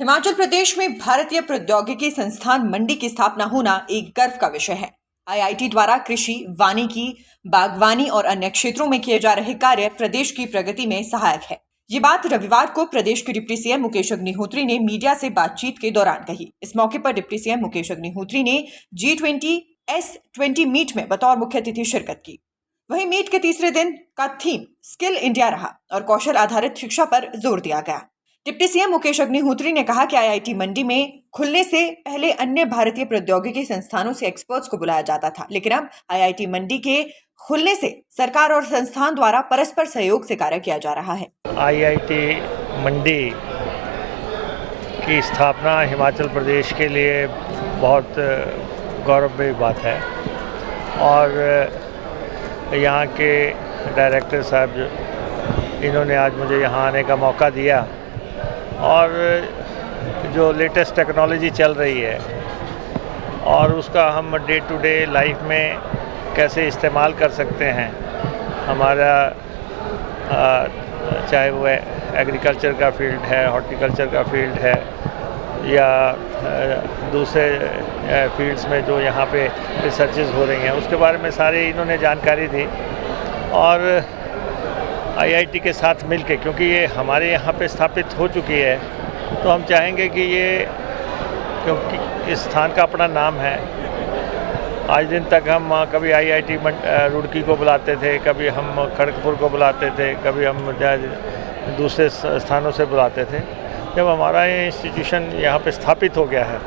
हिमाचल प्रदेश में भारतीय प्रौद्योगिकी संस्थान मंडी की स्थापना होना एक गर्व का विषय है। आईआईटी द्वारा कृषि, वानिकी, बागवानी और अन्य क्षेत्रों में किए जा रहे कार्य प्रदेश की प्रगति में सहायक है। ये बात रविवार को प्रदेश के डिप्टी सीएम मुकेश अग्निहोत्री ने मीडिया से बातचीत के दौरान कही। इस मौके पर डिप्टी सीएम मुकेश अग्निहोत्री ने G20S20 मीट में बतौर मुख्य अतिथि शिरकत की। वहीं मीट के तीसरे दिन का थीम स्किल इंडिया रहा और कौशल आधारित शिक्षा पर जोर दिया गया। डिप्टी सीएम मुकेश अग्निहोत्री ने कहा कि आईआईटी मंडी में खुलने से पहले अन्य भारतीय प्रौद्योगिकी संस्थानों से एक्सपर्ट्स को बुलाया जाता था, लेकिन अब आईआईटी मंडी के खुलने से सरकार और संस्थान द्वारा परस्पर सहयोग से कार्य किया जा रहा है। आईआईटी मंडी की स्थापना हिमाचल प्रदेश के लिए बहुत गौरव की बात है और यहाँ के डायरेक्टर साहब इन्होंने आज मुझे यहाँ आने का मौका दिया और जो लेटेस्ट टेक्नोलॉजी चल रही है और उसका हम डे टू डे लाइफ में कैसे इस्तेमाल कर सकते हैं, हमारा चाहे वो एग्रीकल्चर का फील्ड है, हॉर्टिकल्चर का फील्ड है या दूसरे फील्ड्स में जो यहाँ पे रिसर्चेस हो रही हैं, उसके बारे में सारी इन्होंने जानकारी दी। और आईआईटी के साथ मिलके, क्योंकि ये हमारे यहाँ पे स्थापित हो चुकी है, तो हम चाहेंगे कि ये, क्योंकि इस स्थान का अपना नाम है, आज दिन तक हम कभी आईआईटी रुड़की को बुलाते थे, कभी हम खड़गपुर को बुलाते थे, कभी हम दूसरे स्थानों से बुलाते थे। जब हमारा ये इंस्टीट्यूशन यहाँ पे स्थापित हो गया है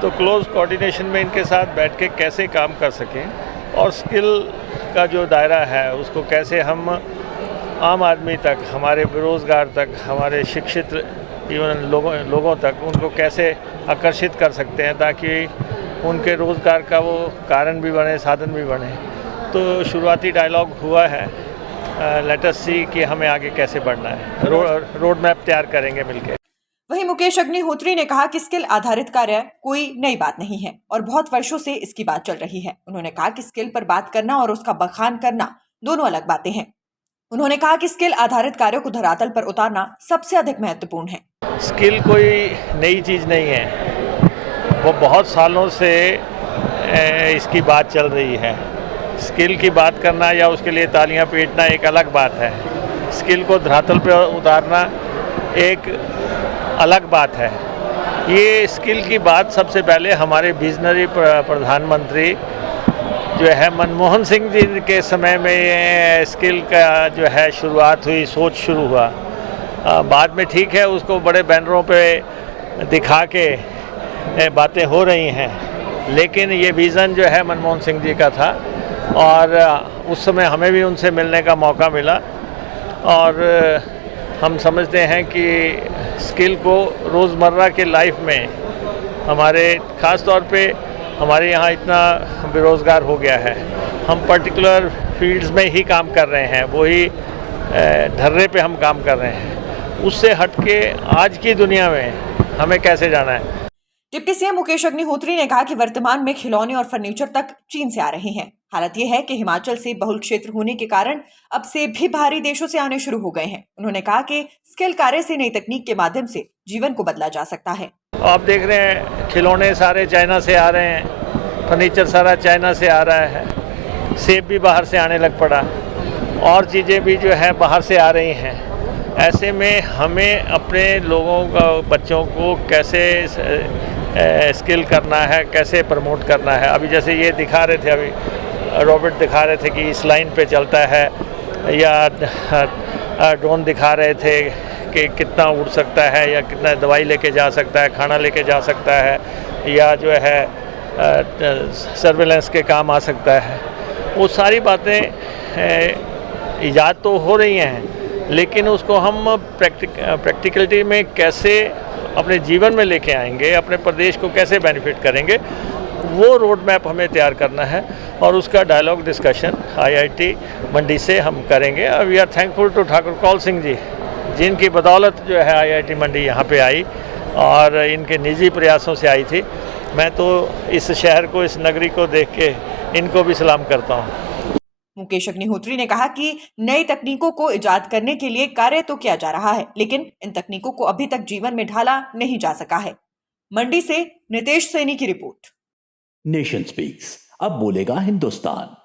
तो क्लोज कोऑर्डिनेशन में इनके साथ बैठ के कैसे काम कर सकें और स्किल का जो दायरा है उसको कैसे हम आम आदमी तक, हमारे बेरोज़गार तक, हमारे शिक्षित इवन लोगों तक उनको कैसे आकर्षित कर सकते हैं ताकि उनके रोज़गार का वो कारण भी बने, साधन भी बने। तो शुरुआती डायलॉग हुआ है, लेट अस सी कि हमें आगे कैसे बढ़ना है, रोड मैप तैयार करेंगे मिलके। वहीं मुकेश अग्निहोत्री ने कहा कि स्किल आधारित कार्य कोई नई बात नहीं है और बहुत वर्षों से इसकी बात चल रही है। उन्होंने कहा कि स्किल पर बात करना और उसका बखान करना दोनों अलग बातें हैं। उन्होंने कहा कि स्किल आधारित कार्यों को धरातल पर उतारना सबसे अधिक महत्वपूर्ण है। स्किल कोई नई चीज़ नहीं है, वो बहुत सालों से इसकी बात चल रही है। स्किल की बात करना या उसके लिए तालियां पीटना एक अलग बात है, स्किल को धरातल पर उतारना एक अलग बात है। ये स्किल की बात सबसे पहले हमारे विजनरी प्रधानमंत्री जो है मनमोहन सिंह जी के समय में स्किल का जो है शुरुआत हुई, सोच शुरू हुआ। बाद में ठीक है, उसको बड़े बैनरों पे दिखा के बातें हो रही हैं, लेकिन ये विज़न जो है मनमोहन सिंह जी का था और उस समय हमें भी उनसे मिलने का मौका मिला और हम समझते हैं कि स्किल को रोज़मर्रा के लाइफ में हमारे ख़ास तौर पे हमारे यहाँ इतना बेरोज़गार हो गया है, हम पर्टिकुलर फील्ड्स में ही काम कर रहे हैं, वही धर्रे पे हम काम कर रहे हैं, उससे हटके आज की दुनिया में हमें कैसे जाना है। डिप्टी सीएम मुकेश अग्निहोत्री ने कहा कि वर्तमान में खिलौने और फर्नीचर तक चीन से आ रहे हैं। हालत यह है कि हिमाचल से बहुल क्षेत्र होने के कारण अब से भी बाहरी देशों से आने शुरू हो गए हैं। उन्होंने कहा कि स्किल कार्य से नई तकनीक के माध्यम से जीवन को बदला जा सकता है। आप देख रहे हैं खिलौने सारे चाइना से आ रहे हैं, फर्नीचर सारा चाइना से आ रहा है, सेब भी बाहर से आने लग पड़ा और चीज़ें भी जो है बाहर से आ रही हैं। ऐसे में हमें अपने लोगों का, बच्चों को कैसे स्किल करना है, कैसे प्रमोट करना है। अभी जैसे ये दिखा रहे थे, अभी रॉबर्ट दिखा रहे थे कि इस लाइन पे चलता है, या ड्रोन दिखा रहे थे कि कितना उड़ सकता है या कितना दवाई लेके जा सकता है, खाना लेके जा सकता है, या जो है सर्वेलेंस के काम आ सकता है। वो सारी बातें ईजाद तो हो रही हैं, लेकिन उसको हम प्रैक्टिकलिटी में कैसे अपने जीवन में लेके आएंगे, अपने प्रदेश को कैसे बेनिफिट करेंगे, वो रोड मैप हमें तैयार करना है और उसका डायलॉग डिस्कशन आईआईटी मंडी से हम करेंगे। We are thankful to Thakur Kaul Singh ji, जिनकी बदौलत जो है आईआईटी मंडी यहाँ पे आई और इनके निजी प्रयासों से आई थी। मैं तो इस शहर को, इस नगरी को देख के इनको भी सलाम करता हूँ। मुकेश अग्निहोत्री ने कहा कि नई तकनीकों को इजाद करने के लिए कार्य तो किया जा रहा है, लेकिन इन तकनीकों को अभी तक जीवन में ढाला नहीं जा सका है। मंडी से नितेश सैनी की रिपोर्ट। नेशन स्पीक्स, अब बोलेगा हिंदुस्तान।